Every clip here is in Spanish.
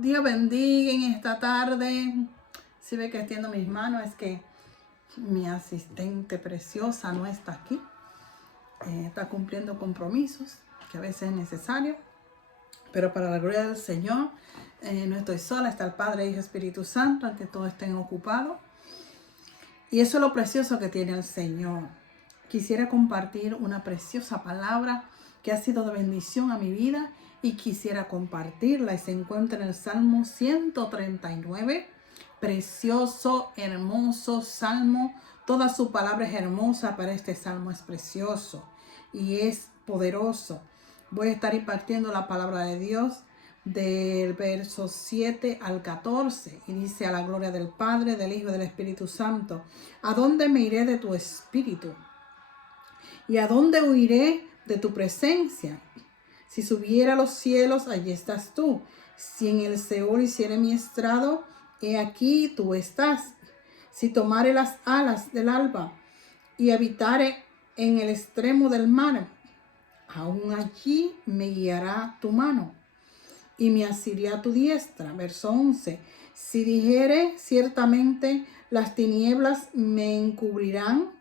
Dios bendiga en esta tarde. Si ve que extiendo mis manos, es que mi asistente preciosa no está aquí. Está cumpliendo compromisos que a veces es necesario. Pero para la gloria del Señor, no estoy sola. Está el Padre, Hijo, Espíritu Santo, aunque todos estén ocupados. Y eso es lo precioso que tiene el Señor. Quisiera compartir una preciosa palabra que ha sido de bendición a mi vida y quisiera compartirla. Y se encuentra en el Salmo 139. Precioso, hermoso Salmo. Toda su palabra es hermosa, pero este Salmo es precioso y es poderoso. Voy a estar impartiendo la palabra de Dios del verso 7 al 14 y dice: a la gloria del Padre, del Hijo y del Espíritu Santo. ¿A dónde me iré de tu espíritu? ¿Y a dónde huiré de tu presencia? Si subiera a los cielos, allí estás tú. Si en el Seol hiciere mi estrado, he aquí tú estás. Si tomare las alas del alba y habitare en el extremo del mar, aún allí me guiará tu mano y me asirá tu diestra. Verso 11. Si dijere, ciertamente las tinieblas me encubrirán,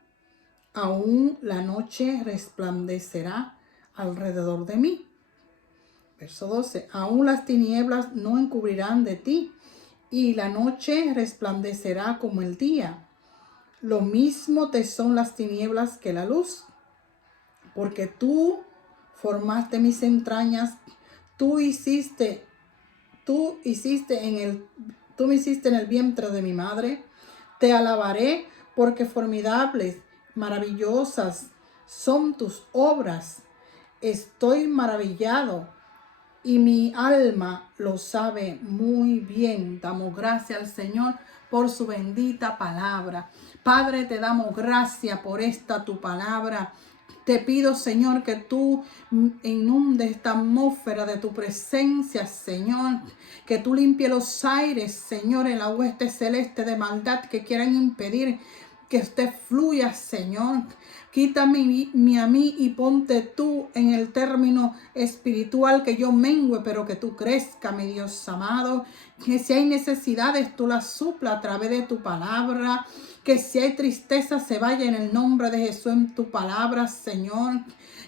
aún la noche resplandecerá alrededor de mí. Verso 12. Aún las tinieblas no encubrirán de ti, y la noche resplandecerá como el día. Lo mismo te son las tinieblas que la luz, porque tú formaste mis entrañas, tú me hiciste en el vientre de mi madre. Te alabaré, porque formidables, maravillosas son tus obras. Estoy maravillado y mi alma lo sabe muy bien. Damos gracias al Señor por su bendita palabra. Padre, te damos gracias por esta tu palabra. Te pido, Señor, que tú inundes esta atmósfera de tu presencia, Señor. Que tú limpies los aires, Señor, en la hueste celeste de maldad que quieran impedir que usted fluya, Señor. Quítame a mí y ponte tú en el término espiritual, que yo mengue, pero que tú crezca, mi Dios amado. Que si hay necesidades, tú las supla a través de tu palabra. Que si hay tristeza, se vaya en el nombre de Jesús en tu palabra, Señor.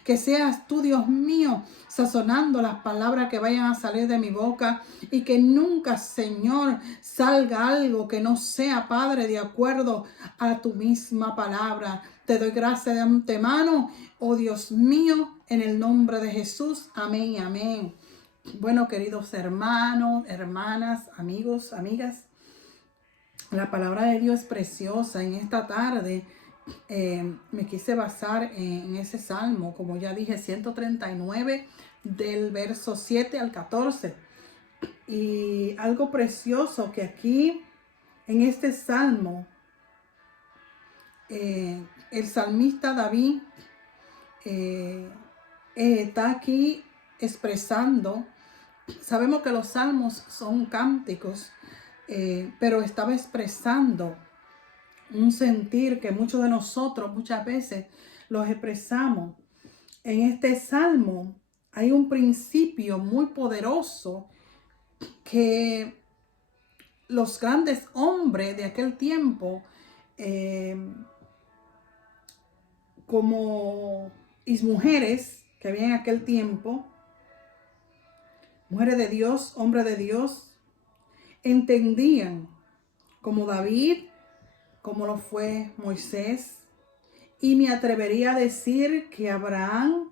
Que seas tú, Dios mío, sazonando las palabras que vayan a salir de mi boca, y que nunca, Señor, salga algo que no sea, Padre, de acuerdo a tu misma palabra. Te doy gracias de antemano, oh Dios mío, en el nombre de Jesús. Amén y amén. Bueno, queridos hermanos, hermanas, amigos, amigas, la palabra de Dios es preciosa. En esta tarde me quise basar en ese salmo, como ya dije, 139, del verso 7 al 14. Y algo precioso que aquí, en este salmo, el salmista David está aquí expresando. Sabemos que los salmos son cánticos, pero estaba expresando un sentir que muchos de nosotros muchas veces los expresamos. En este salmo hay un principio muy poderoso que los grandes hombres de aquel tiempo, como y mujeres que había en aquel tiempo, mujeres de Dios, hombres de Dios, entendían, como David, como lo fue Moisés, y me atrevería a decir que Abraham,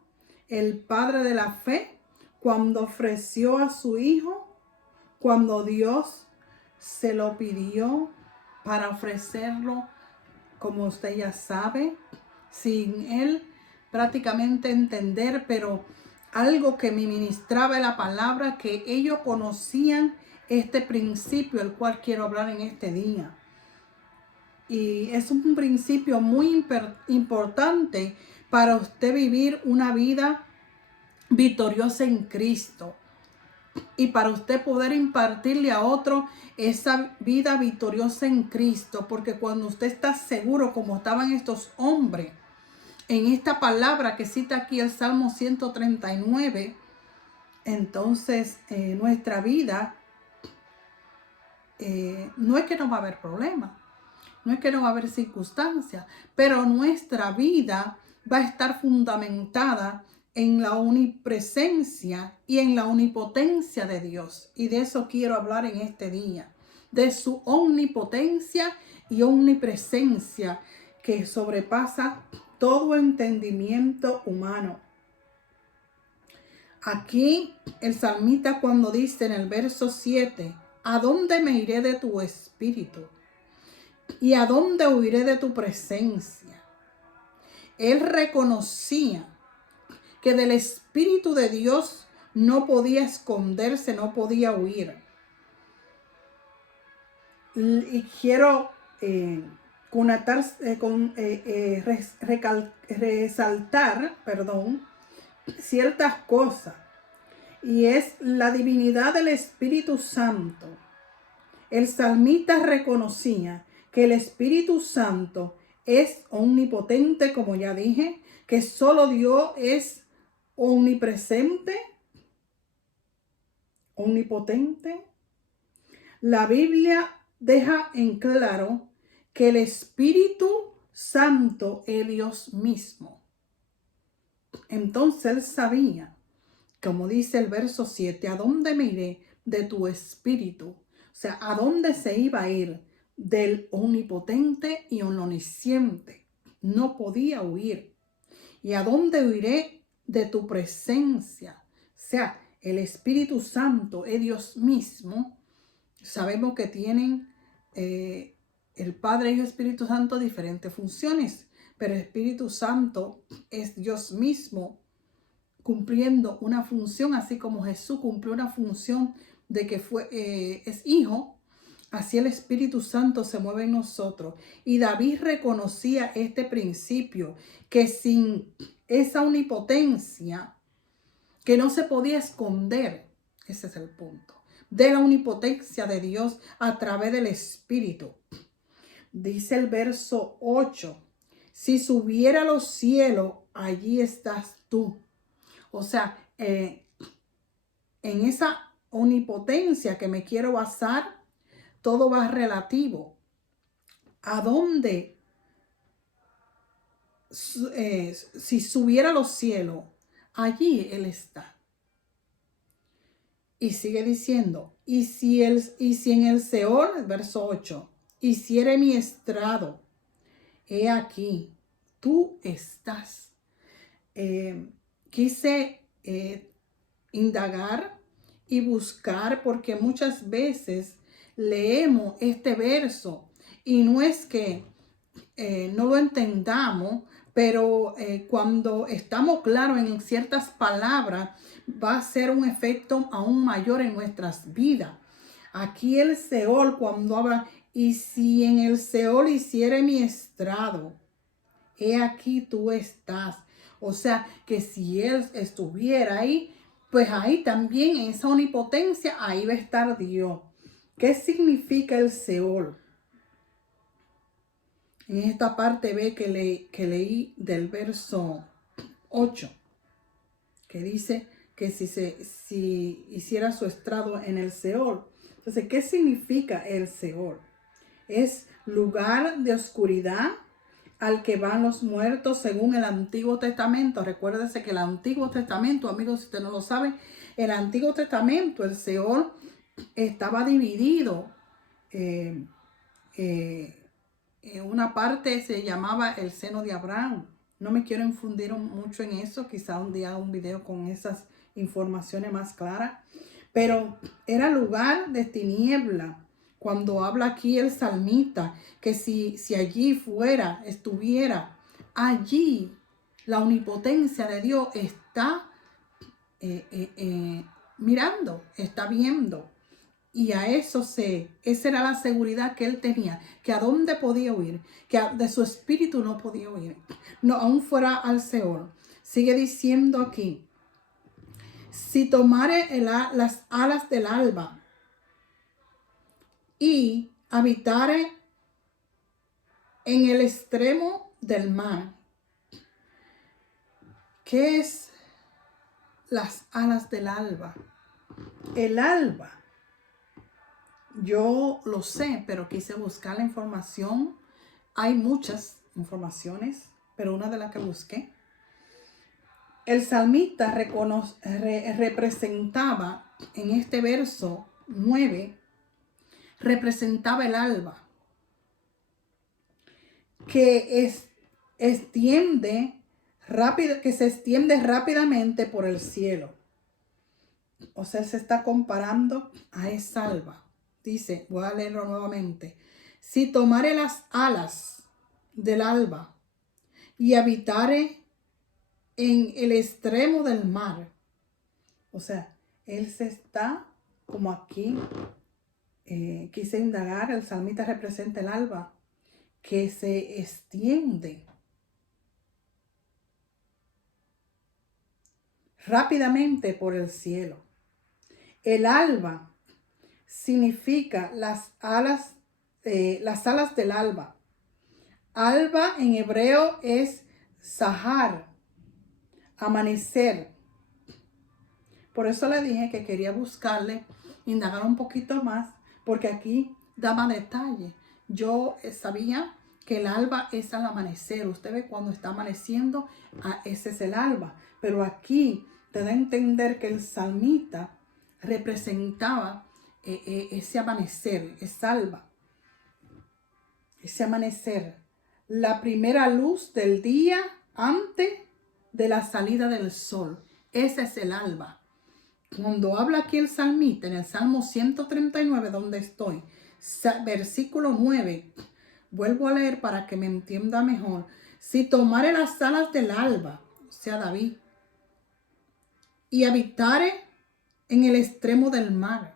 el padre de la fe, cuando ofreció a su hijo, cuando Dios se lo pidió para ofrecerlo, como usted ya sabe, sin él prácticamente entender, pero algo que me ministraba la palabra, que ellos conocían este principio, el cual quiero hablar en este día. Y es un principio muy importante para usted vivir una vida victoriosa en Cristo, y para usted poder impartirle a otro esa vida victoriosa en Cristo. Porque cuando usted está seguro, como estaban estos hombres, en esta palabra que cita aquí el Salmo 139, entonces nuestra vida no es que no va a haber problemas, no es que no va a haber circunstancias, pero nuestra vida va a estar fundamentada en la omnipresencia y en la omnipotencia de Dios. Y de eso quiero hablar en este día, de su omnipotencia y omnipresencia que sobrepasa todo entendimiento humano. Aquí el salmista cuando dice en el verso 7, ¿a dónde me iré de tu espíritu? ¿Y a dónde huiré de tu presencia? Él reconocía que del Espíritu de Dios no podía esconderse, no podía huir. Y quiero resaltar, ciertas cosas. Y es la divinidad del Espíritu Santo. El salmista reconocía que el Espíritu Santo es omnipotente, como ya dije, que solo Dios es omnipresente, omnipotente. La Biblia deja en claro que el Espíritu Santo es Dios mismo. Entonces él sabía, como dice el verso 7, ¿a dónde me iré de tu espíritu? O sea, ¿a dónde se iba a ir del omnipotente y omnisciente? No podía huir. ¿Y a dónde huiré de tu presencia? O sea, el Espíritu Santo es Dios mismo. Sabemos que tienen el Padre y el Espíritu Santo diferentes funciones, pero el Espíritu Santo es Dios mismo cumpliendo una función, así como Jesús cumplió una función de que es hijo, así el Espíritu Santo se mueve en nosotros. Y David reconocía este principio, que sin esa omnipotencia, que no se podía esconder, ese es el punto, de la omnipotencia de Dios a través del Espíritu. Dice el verso 8, si subiera a los cielos, allí estás tú. O sea, en esa omnipotencia que me quiero basar, todo va relativo. ¿A dónde? Si subiera a los cielos, allí Él está. Y sigue diciendo, y si en el Seol, verso 8, hiciere mi estrado, he aquí, tú estás. Quise indagar y buscar, porque muchas veces leemos este verso y no es que no lo entendamos, pero cuando estamos claros en ciertas palabras, va a ser un efecto aún mayor en nuestras vidas. Aquí el Seol, cuando habla, y si en el Seol hiciere mi estrado, he aquí tú estás. O sea, que si Él estuviera ahí, pues ahí también en esa omnipotencia, ahí va a estar Dios. ¿Qué significa el Seol? En esta parte ve que leí del verso 8, que dice que si hiciera su estrado en el Seol. Entonces, ¿qué significa el Seol? Es lugar de oscuridad al que van los muertos según el Antiguo Testamento. Recuérdese que el Antiguo Testamento, amigos, si usted no lo sabe, el Antiguo Testamento, el Seol, estaba dividido. Una parte se llamaba el seno de Abraham. No me quiero infundir mucho en eso. Quizá un día haga un video con esas informaciones más claras. Pero era lugar de tiniebla. Cuando habla aquí el salmista, que si allí estuviera, allí la omnipotencia de Dios está mirando, está viendo. Y a esa era la seguridad que él tenía, que a dónde podía huir, que de su espíritu no podía huir, no, aún fuera al Seol. Sigue diciendo aquí, si tomare las alas del alba y habitare en el extremo del mar. ¿Qué es las alas del alba? El alba Yo lo sé, pero quise buscar la información. Hay muchas informaciones, pero una de las que busqué. El salmista representaba en este verso 9, representaba el alba, que se extiende rápidamente por el cielo. O sea, se está comparando a esa alba. Dice, voy a leerlo nuevamente. Si tomare las alas del alba y habitare en el extremo del mar. O sea, él se está, como aquí quise indagar, el salmista representa el alba que se extiende rápidamente por el cielo. El alba significa las alas del alba. Alba en hebreo es sahar, amanecer. Por eso le dije que quería buscarle, indagar un poquito más, porque aquí daba detalle. Yo sabía que el alba es al amanecer. Usted ve cuando está amaneciendo, ese es el alba. Pero aquí te da a entender que el salmista representaba ese amanecer, esa alba, ese amanecer, la primera luz del día antes de la salida del sol. Ese es el alba. Cuando habla aquí el salmista en el Salmo 139, donde estoy, versículo 9, vuelvo a leer para que me entienda mejor. Si tomare las alas del alba, o sea David, y habitare en el extremo del mar,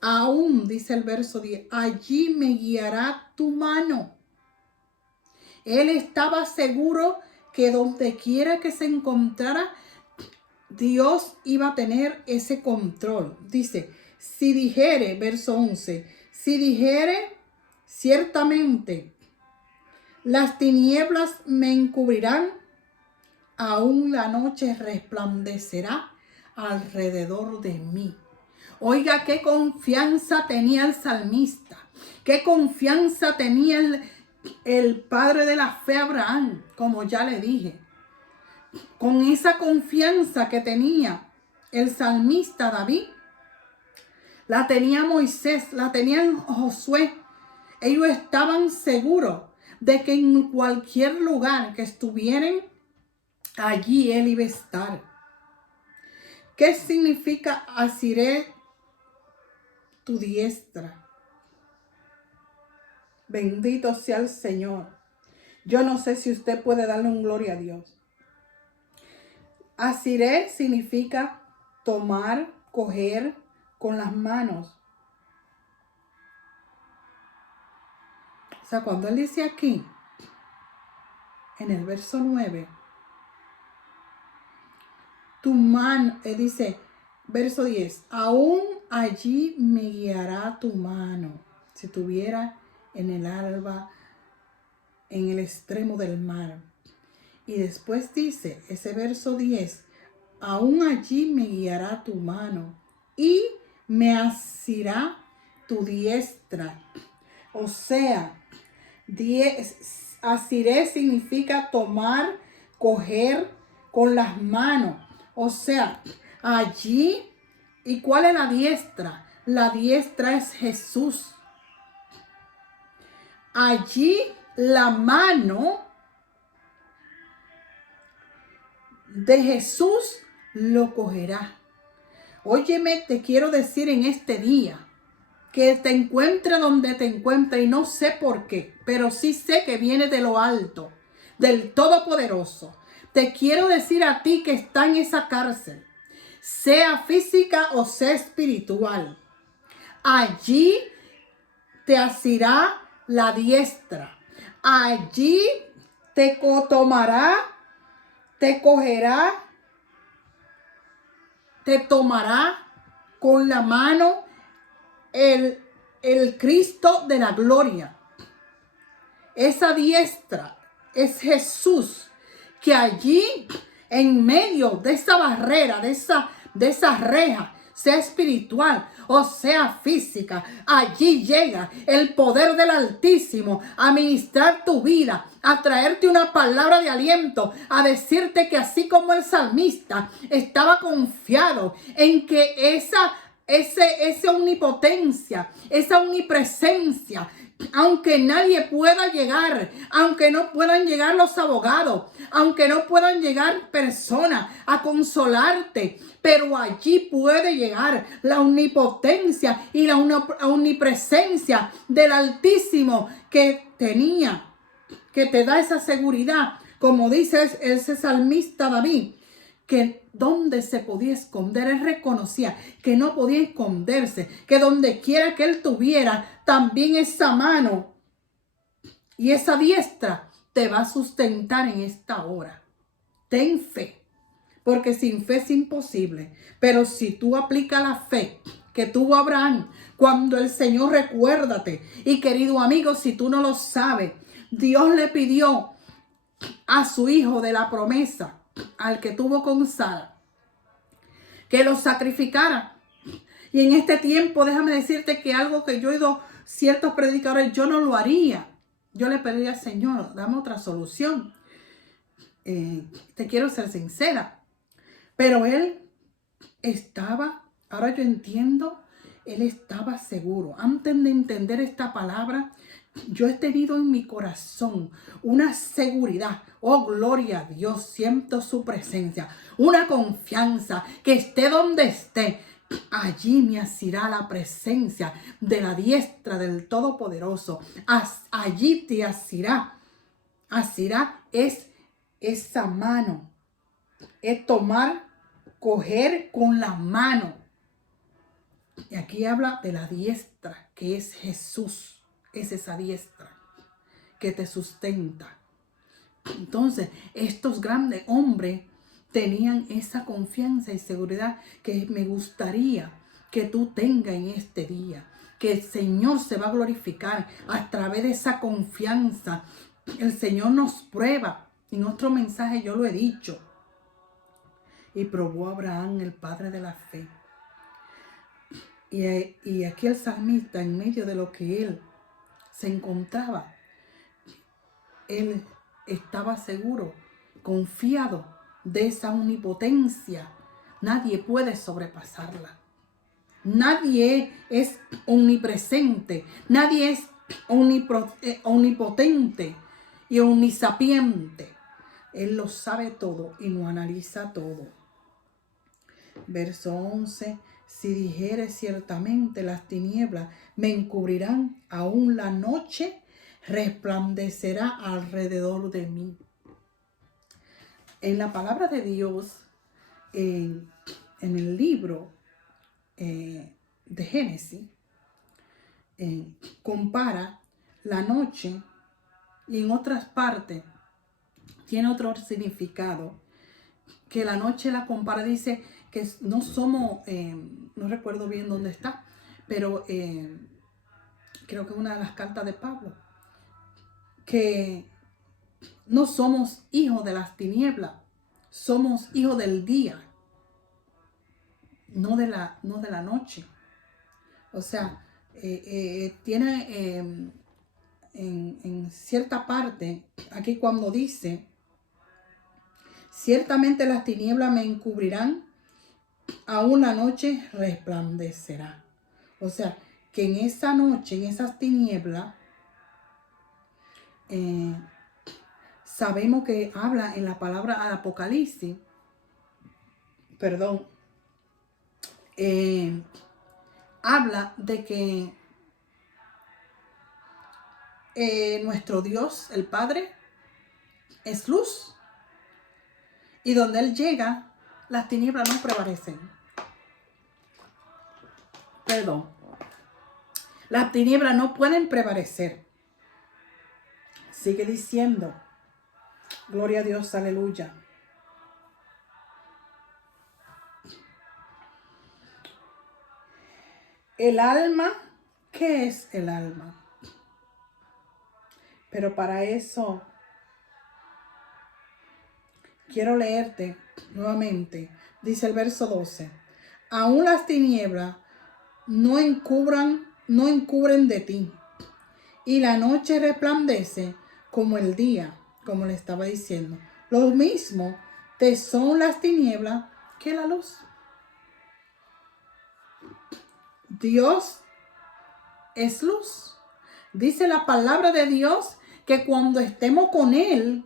aún, dice el verso 10, allí me guiará tu mano. Él estaba seguro que donde quiera que se encontrara, Dios iba a tener ese control. Dice, si dijere, verso 11, si dijere, ciertamente las tinieblas me encubrirán, aún la noche resplandecerá alrededor de mí. Oiga, qué confianza tenía el salmista, qué confianza tenía el padre de la fe Abraham, como ya le dije. Con esa confianza que tenía el salmista David, la tenía Moisés, la tenían Josué. Ellos estaban seguros de que en cualquier lugar que estuvieran, allí él iba a estar. ¿Qué significa asiré tu diestra? Bendito sea el Señor. Yo no sé si usted puede darle un gloria a Dios. Asiré significa tomar, coger con las manos. O sea, cuando él dice aquí, en el verso 9, tu mano, dice, verso 10, aún allí me guiará tu mano, si estuviera en el alba, en el extremo del mar. Y después dice, ese verso 10, aún allí me guiará tu mano y me asirá tu diestra. O sea, asiré significa tomar, coger con las manos. O sea, allí, ¿y cuál es la diestra? La diestra es Jesús. Allí la mano de Jesús lo cogerá. Óyeme, te quiero decir en este día que te encuentre donde te encuentre, y no sé por qué, pero sí sé que viene de lo alto, del Todopoderoso. Te quiero decir a ti que está en esa cárcel, sea física o sea espiritual, allí te asirá la diestra, allí te tomará, te cogerá, te tomará con la mano el Cristo de la gloria. Esa diestra es Jesús, que allí en medio de esa barrera, de esa reja, sea espiritual o sea física, allí llega el poder del Altísimo a ministrar tu vida, a traerte una palabra de aliento, a decirte que así como el salmista estaba confiado en que esa omnipotencia, esa omnipresencia, aunque nadie pueda llegar, aunque no puedan llegar los abogados, aunque no puedan llegar personas a consolarte, pero allí puede llegar la omnipotencia y la omnipresencia del Altísimo que te da esa seguridad, como dice ese salmista David, que donde se podía esconder, él reconocía que no podía esconderse, que donde quiera que él tuviera, también esa mano y esa diestra te va a sustentar en esta hora. Ten fe, porque sin fe es imposible, pero si tú aplicas la fe que tuvo Abraham, cuando el Señor, recuérdate, y querido amigo, si tú no lo sabes, Dios le pidió a su hijo de la promesa, al que tuvo con Sara, que lo sacrificara. Y en este tiempo, déjame decirte que algo que yo he oído ciertos predicadores, yo no lo haría. Yo le pediría, Señor, dame otra solución. Te quiero ser sincera. Pero él estaba, ahora yo entiendo, él estaba seguro. Antes de entender esta palabra, yo he tenido en mi corazón una seguridad. Oh, gloria a Dios, siento su presencia. Una confianza que esté donde esté. Allí me asirá la presencia de la diestra del Todopoderoso. Allí te asirá. Asirá es esa mano. Es tomar, coger con la mano. Y aquí habla de la diestra, que es Jesús. Es esa diestra que te sustenta. Entonces, estos grandes hombres tenían esa confianza y seguridad que me gustaría que tú tengas en este día. Que el Señor se va a glorificar a través de esa confianza. El Señor nos prueba. En otro mensaje yo lo he dicho. Y probó a Abraham, el padre de la fe. Y aquí el salmista, en medio de lo que él se encontraba, él estaba seguro, confiado de esa omnipotencia. Nadie puede sobrepasarla. Nadie es omnipresente. Nadie es omnipotente y omnisapiente. Él lo sabe todo y lo analiza todo. Verso 11. Si dijere ciertamente las tinieblas me encubrirán, aún la noche resplandecerá alrededor de mí. En la palabra de Dios, en el libro de Génesis, compara la noche, y en otras partes tiene otro significado, que la noche la compara, dice que no somos, no recuerdo bien dónde está, pero creo que es una de las cartas de Pablo, que no somos hijos de las tinieblas, somos hijos del día, no de la noche. O sea, tiene en cierta parte, aquí cuando dice, ciertamente las tinieblas me encubrirán, aún la noche resplandecerá. O sea, que en esa noche, en esas tinieblas, sabemos que habla en la palabra Apocalipsis, perdón, habla de que nuestro Dios, el Padre, es luz. Y donde Él llega, las tinieblas no prevalecen. Perdón. Las tinieblas no pueden prevalecer. Sigue diciendo. Gloria a Dios, aleluya. El alma, ¿qué es el alma? Pero para eso quiero leerte nuevamente. Dice el verso 12. aún las tinieblas no encubren de ti, y la noche resplandece como el día, como le estaba diciendo. Lo mismo te son las tinieblas que la luz. Dios es luz. Dice la palabra de Dios que cuando estemos con Él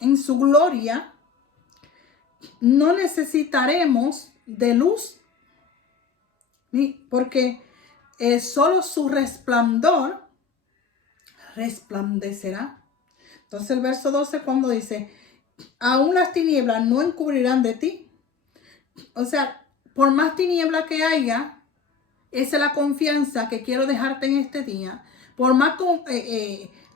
en su gloria, no necesitaremos de luz, porque solo su resplandor resplandecerá. Entonces el verso 12 cuando dice, aún las tinieblas no encubrirán de ti. O sea, por más tiniebla que haya, esa es la confianza que quiero dejarte en este día. Por más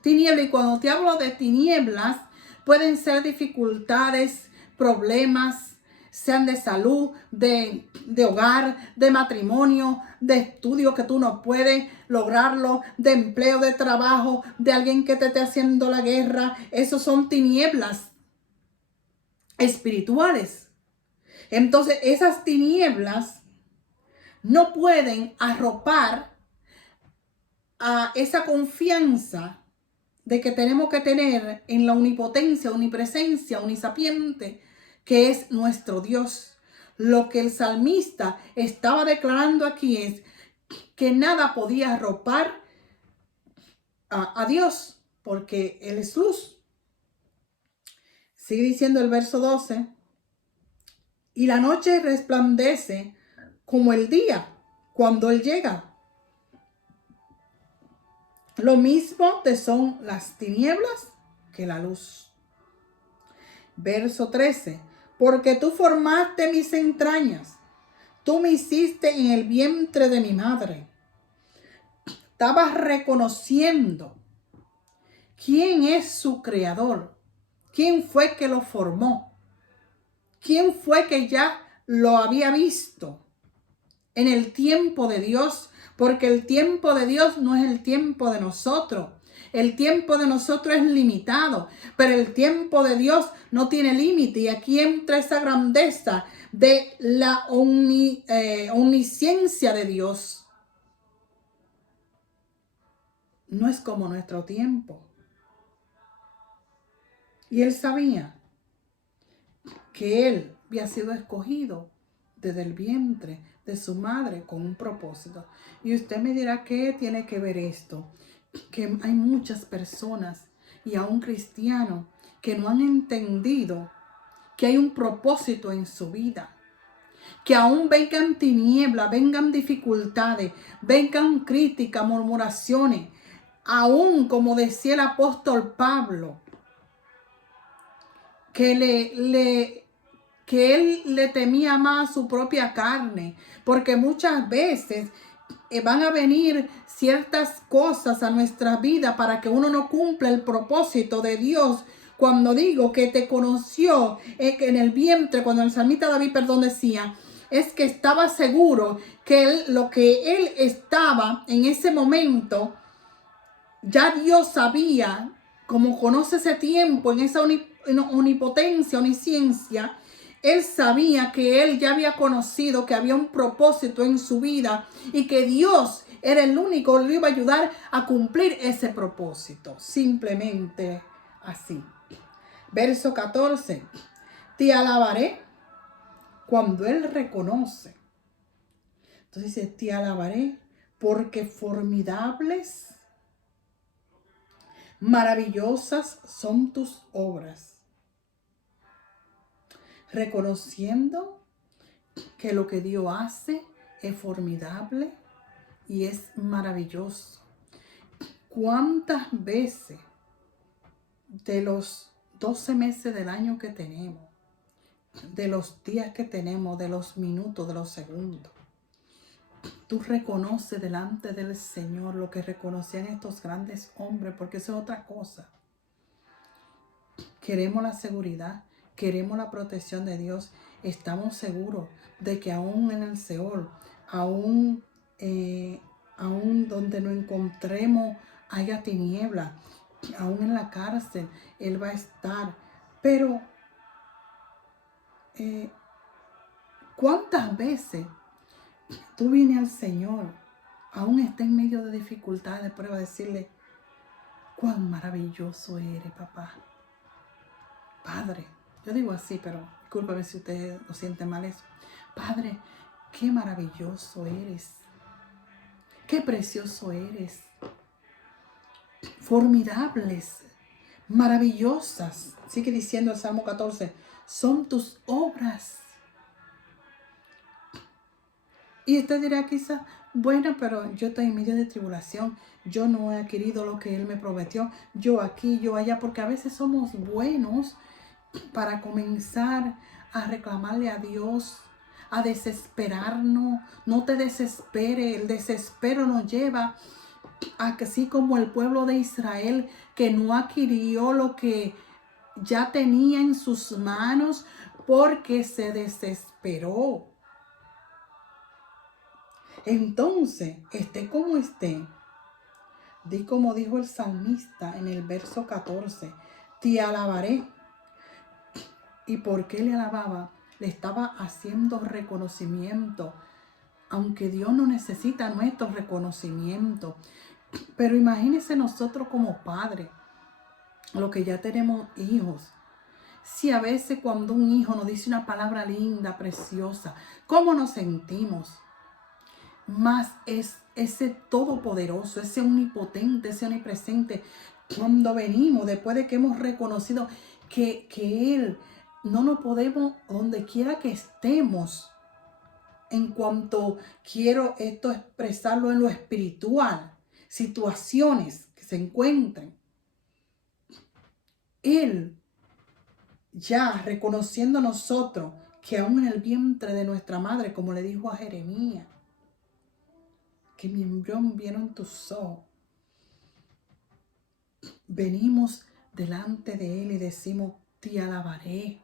tiniebla, y cuando te hablo de tinieblas, pueden ser dificultades, problemas, sean de salud, de hogar, de matrimonio, de estudio que tú no puedes lograrlo, de empleo, de trabajo, de alguien que te esté haciendo la guerra. Esos son tinieblas espirituales. Entonces, esas tinieblas no pueden arropar a esa confianza de que tenemos que tener en la omnipotencia, omnipresencia, omnisapiente, que es nuestro Dios. Lo que el salmista estaba declarando aquí es que nada podía arropar a Dios, porque Él es luz. Sigue diciendo el verso 12, y la noche resplandece como el día cuando Él llega. Lo mismo te son las tinieblas que la luz. Verso 13. Porque tú formaste mis entrañas. Tú me hiciste en el vientre de mi madre. Estabas reconociendo quién es su creador. ¿Quién fue que lo formó? ¿Quién fue que ya lo había visto en el tiempo de Dios? Porque el tiempo de Dios no es el tiempo de nosotros. El tiempo de nosotros es limitado, pero el tiempo de Dios no tiene límite. Y aquí entra esa grandeza de la omnisciencia de Dios. No es como nuestro tiempo. Y Él sabía que Él había sido escogido desde el vientre de su madre con un propósito. Y usted me dirá, ¿qué tiene que ver esto? Que hay muchas personas y aún cristianos que no han entendido que hay un propósito en su vida. Que aún vengan tinieblas, vengan dificultades, vengan críticas, murmuraciones. Aún, como decía el apóstol Pablo, que él le temía más a su propia carne, porque muchas veces van a venir ciertas cosas a nuestra vida para que uno no cumpla el propósito de Dios. Cuando digo que te conoció en el vientre, cuando el salmista David, decía, es que estaba seguro que lo que él estaba en ese momento, ya Dios sabía, como conoce ese tiempo, en esa omnipotencia, omnisciencia. Él sabía que él ya había conocido que había un propósito en su vida y que Dios era el único que le iba a ayudar a cumplir ese propósito. Simplemente así. Verso 14. Te alabaré cuando Él reconoce. Entonces dice, te alabaré porque formidables, maravillosas son tus obras. Reconociendo que lo que Dios hace es formidable y es maravilloso. ¿Cuántas veces de los 12 meses del año que tenemos, de los días que tenemos, de los minutos, de los segundos, tú reconoces delante del Señor lo que reconocían estos grandes hombres? Porque eso es otra cosa. Queremos la seguridad, queremos la protección de Dios. Estamos seguros de que aún en el Seol, aún donde nos encontremos haya tiniebla, aún en la cárcel, Él va a estar. Pero, ¿cuántas veces tú vienes al Señor, aún está en medio de dificultades, de prueba, decirle, cuán maravilloso eres, papá. Padre, yo digo así, pero discúlpame si usted lo siente mal eso. Padre, qué maravilloso eres. Qué precioso eres. Formidables, maravillosas. Sigue diciendo el Salmo 14, son tus obras. Y usted dirá quizás, bueno, pero yo estoy en medio de tribulación. Yo no he adquirido lo que Él me prometió. Yo aquí, yo allá, porque a veces somos buenos para comenzar a reclamarle a Dios, a desesperarnos. No te desespere, el desespero nos lleva a que así como el pueblo de Israel que no adquirió lo que ya tenía en sus manos porque se desesperó. Entonces, esté como esté, di como dijo el salmista en el verso 14, te alabaré. ¿Y por qué le alababa? Le estaba haciendo reconocimiento, aunque Dios no necesita nuestro reconocimiento. Pero imagínense nosotros como padres, los que ya tenemos hijos. Si a veces cuando un hijo nos dice una palabra linda, preciosa, ¿cómo nos sentimos? Más es ese todopoderoso, ese omnipotente, ese omnipresente, cuando venimos, después de que hemos reconocido que Él no nos podemos, donde quiera que estemos, en cuanto quiero esto expresarlo en lo espiritual, situaciones que se encuentren, Él ya reconociendo nosotros que aún en el vientre de nuestra madre, como le dijo a Jeremías, que mi embrión vieron tus ojos. Venimos delante de Él y decimos, te alabaré.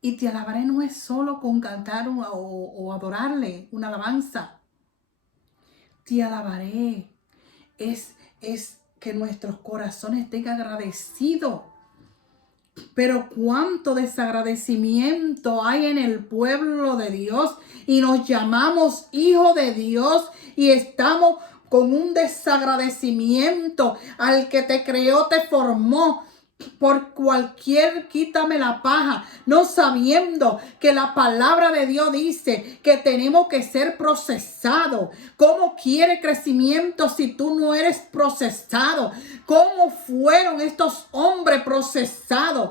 Y te alabaré no es solo con cantar o adorarle una alabanza. Te alabaré. Es que nuestros corazones estén agradecidos. Pero cuánto desagradecimiento hay en el pueblo de Dios y nos llamamos hijos de Dios y estamos con un desagradecimiento al que te creó, te formó. Por cualquier quítame la paja, no sabiendo que la palabra de Dios dice que tenemos que ser procesados. ¿Cómo quiere crecimiento si tú no eres procesado? ¿Cómo fueron estos hombres procesados?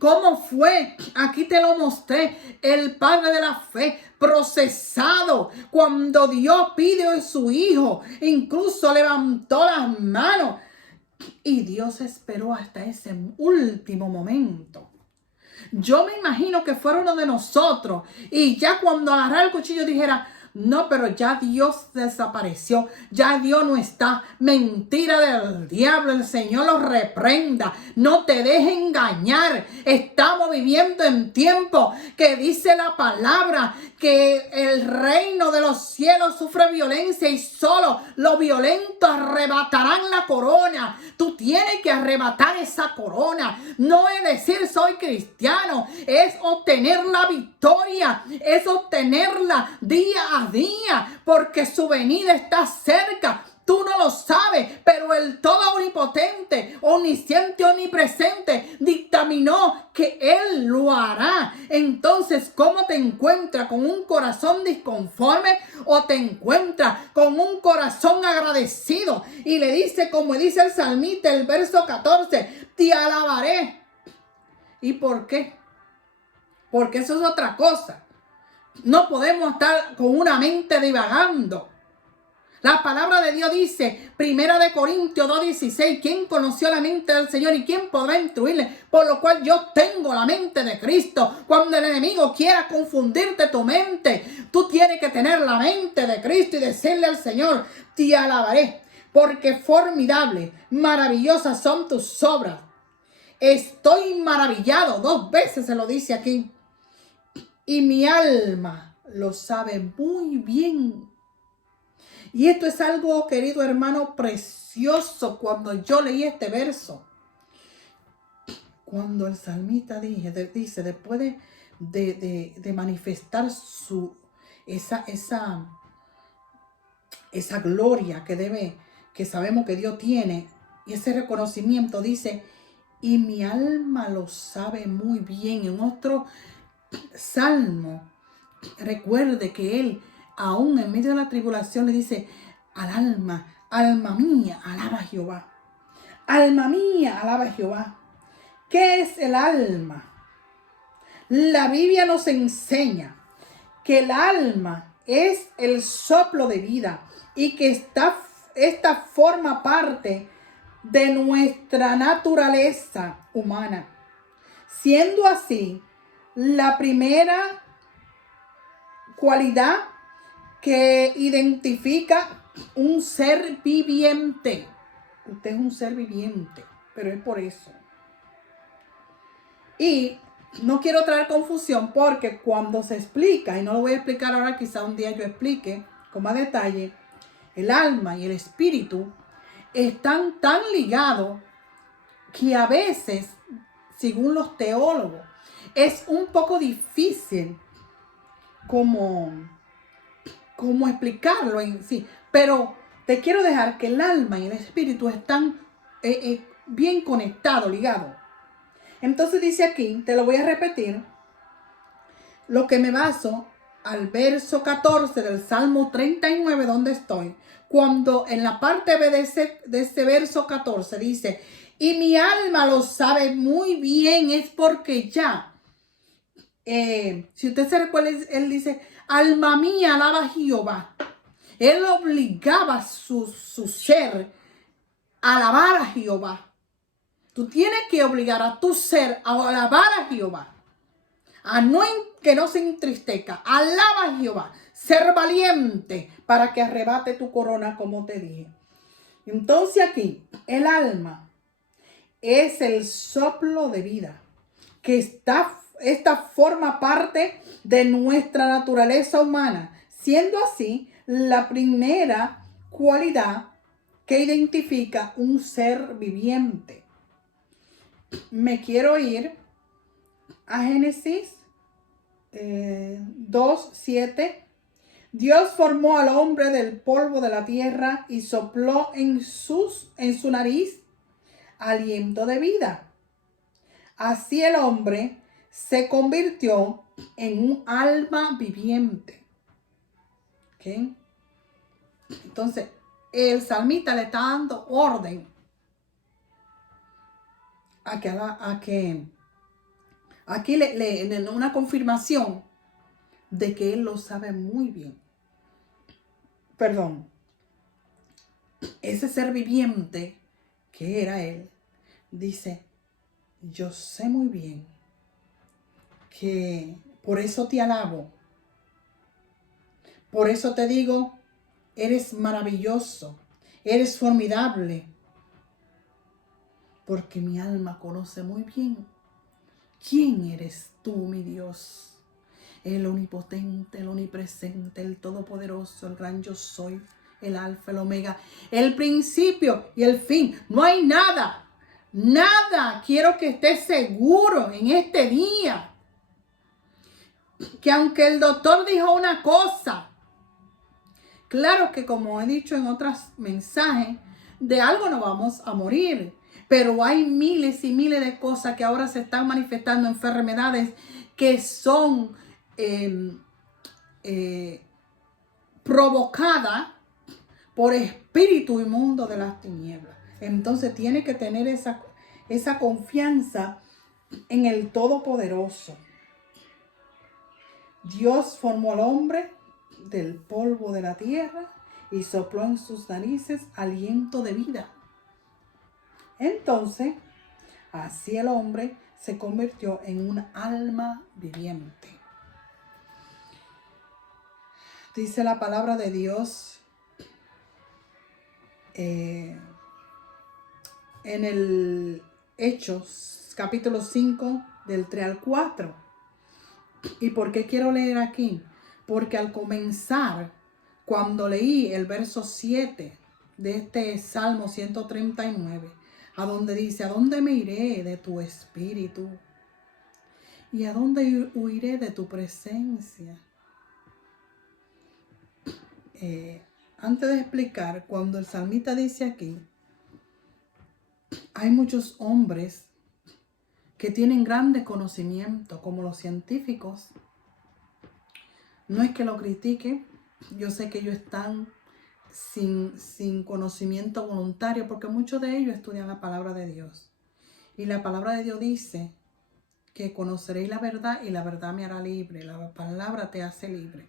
¿Cómo fue? Aquí te lo mostré. El padre de la fe procesado. Cuando Dios pidió a su hijo, incluso levantó las manos. Y Dios esperó hasta ese último momento. Yo me imagino que fuera uno de nosotros. Y ya cuando agarrara el cuchillo dijera, no, pero ya Dios desapareció. Ya Dios no está. Mentira del diablo. El Señor los reprenda. No te dejes engañar. Estamos viviendo en tiempo que dice la palabra que el reino de los cielos sufre violencia y solo los violentos arrebatarán la corona. Tú tienes que arrebatar esa corona. No es decir soy cristiano. Es obtener la victoria. Es obtenerla día a día, porque su venida está cerca. Tú no lo sabes, pero el todo omnipotente, omnisciente, omnipresente, dictaminó que Él lo hará. Entonces, ¿cómo te encuentras? ¿Con un corazón disconforme o te encuentras con un corazón agradecido? Y le dice, como dice el salmista, el verso 14, te alabaré. ¿Y por qué? Porque eso es otra cosa. No podemos estar con una mente divagando. La palabra de Dios dice, 1 Corintios 2:16, ¿quién conoció la mente del Señor y quién podrá instruirle? Por lo cual yo tengo la mente de Cristo. Cuando el enemigo quiera confundirte tu mente, tú tienes que tener la mente de Cristo y decirle al Señor, te alabaré, porque formidable, maravillosas son tus obras. Estoy maravillado, 2 veces se lo dice aquí. Y mi alma lo sabe muy bien. Y esto es algo, querido hermano, precioso cuando yo leí este verso. Cuando el salmista dice, después de de manifestar esa gloria que sabemos que Dios tiene, y ese reconocimiento. Dice, y mi alma lo sabe muy bien. En otro salmo, recuerde que él, aún en medio de la tribulación, le dice al alma, alma mía, alaba a Jehová. Alma mía, alaba a Jehová. ¿Qué es el alma? La Biblia nos enseña que el alma es el soplo de vida y que esta forma parte de nuestra naturaleza humana. Siendo así, la primera cualidad que identifica un ser viviente. Usted es un ser viviente, pero es por eso. Y no quiero traer confusión, porque cuando se explica, y no lo voy a explicar ahora, quizá un día yo explique con más detalle, el alma y el espíritu están tan ligados que a veces, según los teólogos, es un poco difícil como explicarlo en sí. Pero te quiero dejar que el alma y el espíritu están bien conectados, ligados. Entonces dice aquí, te lo voy a repetir, lo que me baso al verso 14 del Salmo 39, donde estoy, cuando en la parte B de ese verso 14 dice, y mi alma lo sabe muy bien, es porque ya, si usted se recuerda, él dice, alma mía, alaba a Jehová. Él obligaba su ser a alabar a Jehová. Tú tienes que obligar a tu ser a alabar a Jehová. Que no se entristezca. Alaba a Jehová. Ser valiente para que arrebate tu corona, como te dije. Entonces aquí, el alma es el soplo de vida. Que esta forma parte de nuestra naturaleza humana. Siendo así, la primera cualidad que identifica un ser viviente. Me quiero ir a Génesis 2:7. Dios formó al hombre del polvo de la tierra y sopló en su nariz aliento de vida. Así el hombre se convirtió en un alma viviente. ¿Okay? Entonces, el salmista le está dando orden aquí le una confirmación de que él lo sabe muy bien. Perdón. Ese ser viviente que era él, dice, yo sé muy bien que por eso te alabo. Por eso te digo, eres maravilloso, eres formidable. Porque mi alma conoce muy bien quién eres tú, mi Dios. El omnipotente, el omnipresente, el todopoderoso, el gran yo soy, el alfa, el omega, el principio y el fin. No hay nada, quiero que estés seguro en este día. Que aunque el doctor dijo una cosa, claro que como he dicho en otros mensajes, de algo no vamos a morir. Pero hay miles y miles de cosas que ahora se están manifestando, enfermedades que son provocadas por espíritu inmundo de las tinieblas. Entonces tiene que tener esa confianza en el Todopoderoso. Dios formó al hombre del polvo de la tierra y sopló en sus narices aliento de vida. Entonces, así el hombre se convirtió en un alma viviente. Dice la palabra de Dios en el Hechos, capítulo 5, del 3 al 4. ¿Y por qué quiero leer aquí? Porque al comenzar, cuando leí el verso 7 de este Salmo 139, a donde dice, ¿a dónde me iré de tu espíritu? ¿Y a dónde huiré de tu presencia? Antes de explicar, cuando el salmista dice aquí, hay muchos hombres que tienen grandes conocimientos, como los científicos. No es que lo critique, yo sé que ellos están sin conocimiento voluntario, porque muchos de ellos estudian la palabra de Dios. Y la palabra de Dios dice que conoceréis la verdad y la verdad me hará libre. La palabra te hace libre.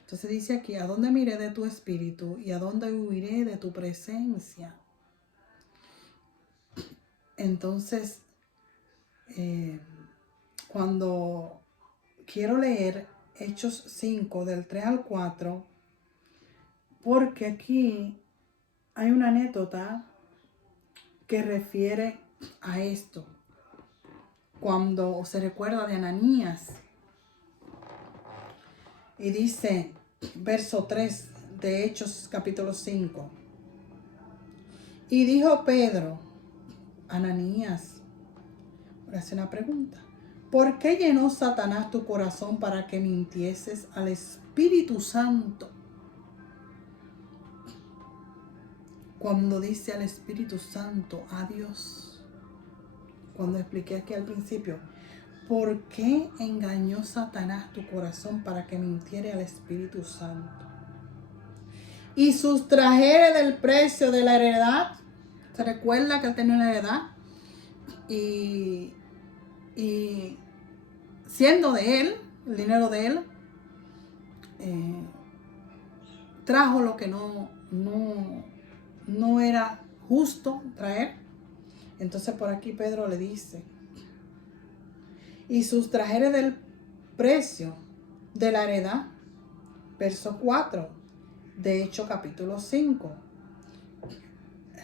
Entonces dice aquí, ¿a dónde miré de tu espíritu y a dónde huiré de tu presencia? Entonces, cuando quiero leer Hechos 5 del 3 al 4, porque aquí hay una anécdota que refiere a esto. Cuando se recuerda de Ananías y dice, verso 3 de Hechos capítulo 5, y dijo Pedro, Ananías, voy a hacer una pregunta, ¿por qué llenó Satanás tu corazón para que mintieses al Espíritu Santo? Cuando dice al Espíritu Santo, a Dios, cuando expliqué aquí al principio, ¿por qué engañó Satanás tu corazón para que mintiere al Espíritu Santo? Y sustrajere del precio de la heredad. ¿Se recuerda que él tenía una heredad? Y siendo de él, el dinero de él, trajo lo que no era justo traer. Entonces por aquí Pedro le dice, y sustrajere del precio de la heredad, verso 4 de Hechos capítulo 5,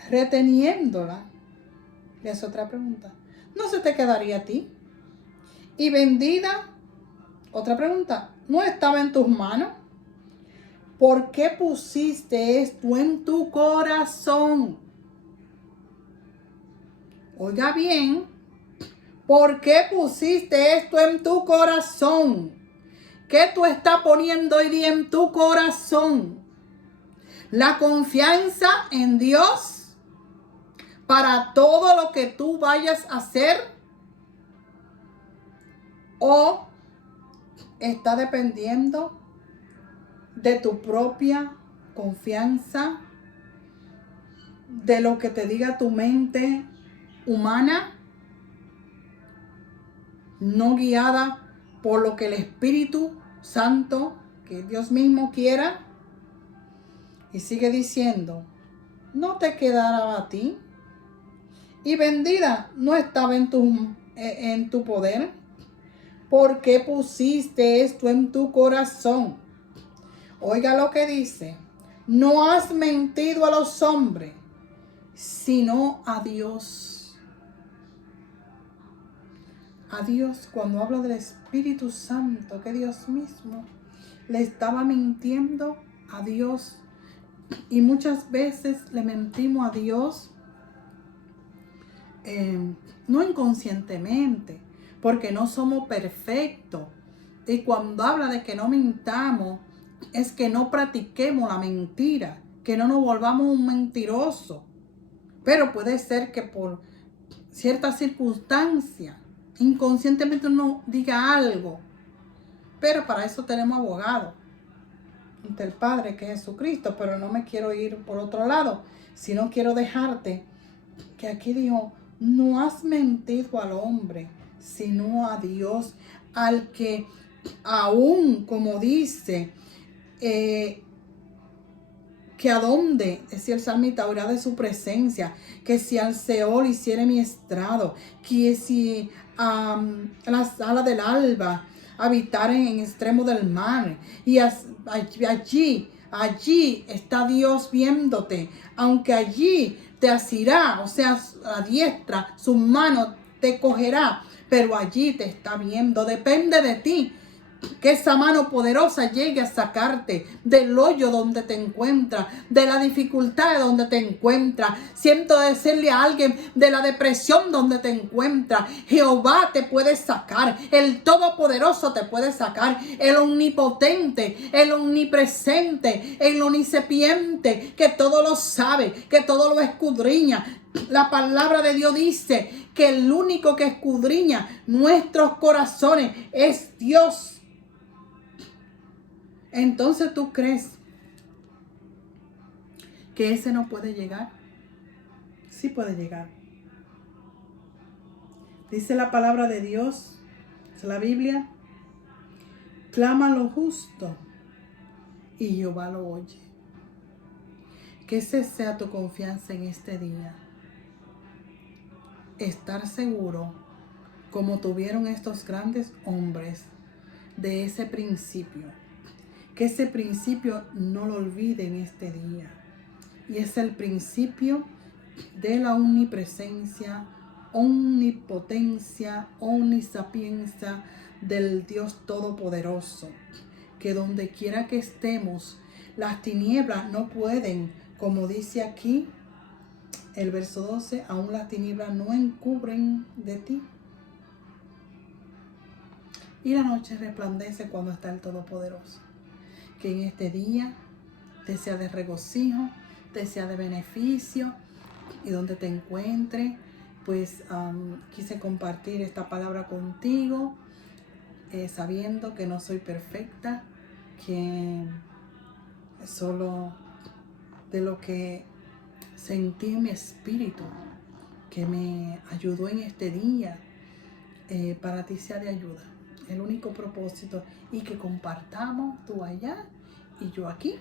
reteniéndola, le hace otra pregunta, ¿no se te quedaría a ti? Y vendida, otra pregunta, ¿no estaba en tus manos? ¿Por qué pusiste esto en tu corazón? Oiga bien, ¿por qué pusiste esto en tu corazón? ¿Qué tú estás poniendo hoy día en tu corazón? La confianza en Dios para todo lo que tú vayas a hacer, o está dependiendo de tu propia confianza, de lo que te diga tu mente humana, no guiada por lo que el Espíritu Santo, que Dios mismo quiera. Y sigue diciendo, ¿no te quedará a ti? Y vendida, ¿no estaba en tu poder? ¿Por qué pusiste esto en tu corazón? Oiga lo que dice, no has mentido a los hombres, sino a Dios. A Dios, cuando habla del Espíritu Santo, que Dios mismo le estaba mintiendo a Dios. Y muchas veces le mentimos a Dios, no inconscientemente, porque no somos perfectos. Y cuando habla de que no mintamos, es que no practiquemos la mentira, que no nos volvamos un mentiroso. Pero puede ser que por ciertas circunstancias, inconscientemente uno diga algo. Pero para eso tenemos abogado ante el Padre, que es Jesucristo. Pero no me quiero ir por otro lado, sino quiero dejarte que aquí dijo, no has mentido al hombre, sino a Dios, al que aún, como dice, que a dónde, decía el salmista, oirá de su presencia, que si al Seol hiciere mi estrado, que si las alas del alba habitaren en extremo del mar, y allí está Dios viéndote, aunque allí te asirá, o sea, a diestra, su mano te cogerá, pero allí te está viendo. Depende de ti Que esa mano poderosa llegue a sacarte del hoyo donde te encuentras, de la dificultad donde te encuentras. Siento decirle a alguien de la depresión donde te encuentras. Jehová te puede sacar. El Todopoderoso te puede sacar. El Omnipotente, el Omnipresente, el Omnisapiente, que todo lo sabe, que todo lo escudriña. La palabra de Dios dice que el único que escudriña nuestros corazones es Dios. Entonces, ¿tú crees que ese no puede llegar? Sí puede llegar. Dice la palabra de Dios, es la Biblia, clama lo justo y Jehová lo oye. Que esa sea tu confianza en este día. Estar seguro, como tuvieron estos grandes hombres, de ese principio. Que ese principio no lo olviden este día. Y es el principio de la omnipresencia, omnipotencia, omnisapiencia del Dios Todopoderoso. Que donde quiera que estemos, las tinieblas no pueden, como dice aquí el verso 12, aún las tinieblas no encubren de ti. Y la noche resplandece cuando está el Todopoderoso. Que en este día te sea de regocijo, te sea de beneficio, y donde te encuentres, pues quise compartir esta palabra contigo, sabiendo que no soy perfecta, que solo de lo que sentí en mi espíritu, que me ayudó en este día, para ti sea de ayuda. El único propósito, y que compartamos, tú allá y yo aquí.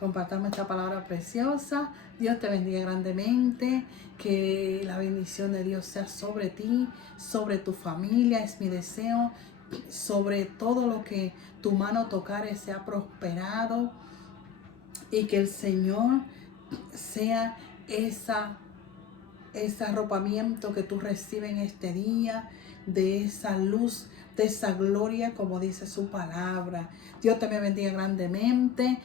Compartamos esta palabra preciosa. Dios te bendiga grandemente. Que la bendición de Dios sea sobre ti, sobre tu familia. Es mi deseo. Sobre todo lo que tu mano tocare sea prosperado. Y que el Señor sea ese arropamiento que tú recibes en este día, de esa luz, de esa gloria, como dice su palabra. Dios te me bendiga grandemente.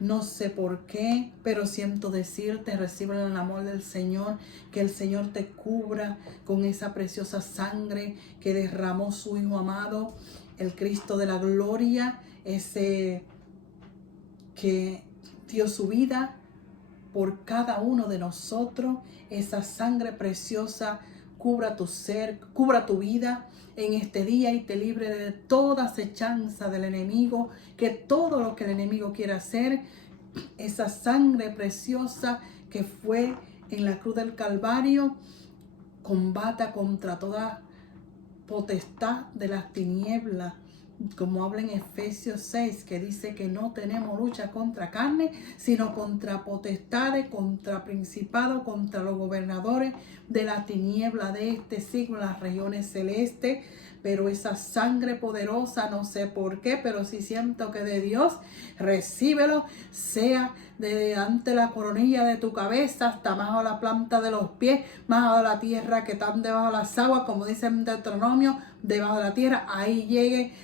No sé por qué, pero siento decirte, recibe el amor del Señor, que el Señor te cubra con esa preciosa sangre que derramó su Hijo amado, el Cristo de la gloria, ese que dio su vida por cada uno de nosotros. Esa sangre preciosa cubra tu ser, cubra tu vida en este día y te libre de toda acechanza del enemigo, que todo lo que el enemigo quiera hacer, esa sangre preciosa que fue en la cruz del Calvario, combata contra toda potestad de las tinieblas, como habla en Efesios 6, que dice que no tenemos lucha contra carne, sino contra potestades, contra principados, contra los gobernadores de la tiniebla de este siglo, las regiones celestes. Pero esa sangre poderosa, no sé por qué, pero sí siento que de Dios, recíbelo, sea desde ante la coronilla de tu cabeza hasta más a la planta de los pies, más a la tierra que están debajo de las aguas, como dice en Deuteronomio, debajo de la tierra, ahí llegue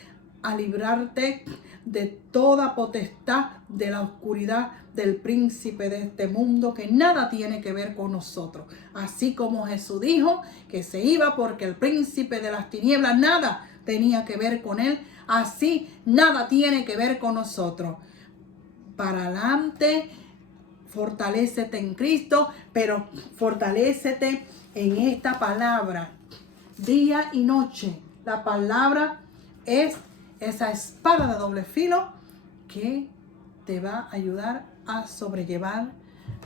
a librarte de toda potestad de la oscuridad del príncipe de este mundo, que nada tiene que ver con nosotros. Así como Jesús dijo que se iba porque el príncipe de las tinieblas nada tenía que ver con él, así nada tiene que ver con nosotros. Para adelante, fortalécete en Cristo, pero fortalécete en esta palabra día y noche. La palabra es esa espada de doble filo que te va a ayudar a sobrellevar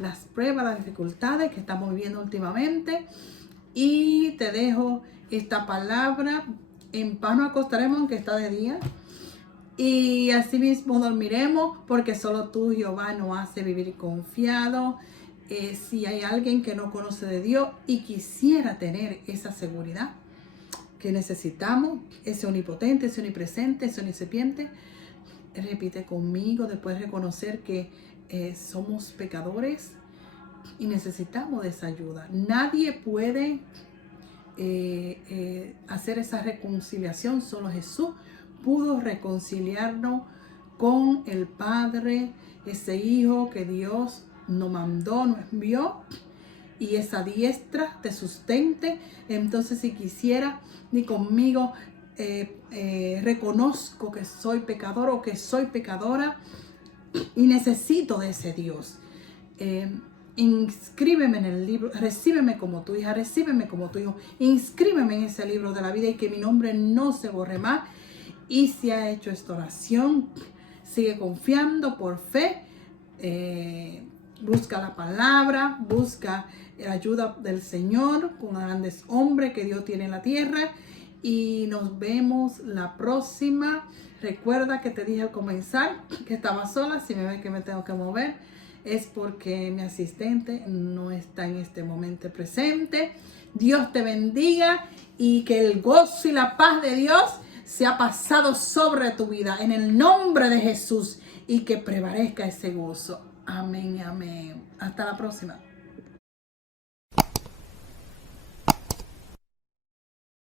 las pruebas, las dificultades que estamos viviendo últimamente. Y te dejo esta palabra: en paz nos acostaremos aunque está de día, y así mismo dormiremos, porque solo tú, Jehová, nos hace vivir confiado. Si hay alguien que no conoce de Dios y quisiera tener esa seguridad que necesitamos, ese omnipotente, ese omnipresente, ese omnisciente, repite conmigo después de reconocer que somos pecadores y necesitamos de esa ayuda. Nadie puede hacer esa reconciliación. Solo Jesús pudo reconciliarnos con el Padre, ese Hijo que Dios nos mandó, nos envió, y esa diestra te sustente. Entonces, si quisiera, ni conmigo, reconozco que soy pecador o que soy pecadora y necesito de ese Dios. Inscríbeme en el libro, recíbeme como tu hija, recíbeme como tu hijo, inscríbeme en ese libro de la vida y que mi nombre no se borre más. Y si ha hecho esta oración, sigue confiando por fe, busca la palabra, busca la ayuda del Señor con grandes hombres que Dios tiene en la tierra, y nos vemos la próxima. Recuerda que te dije al comenzar que estaba sola. Si me ves que me tengo que mover, es porque mi asistente no está en este momento presente. Dios te bendiga y que el gozo y la paz de Dios sea pasado sobre tu vida en el nombre de Jesús, y que prevalezca ese gozo. Amén, amén. Hasta la próxima.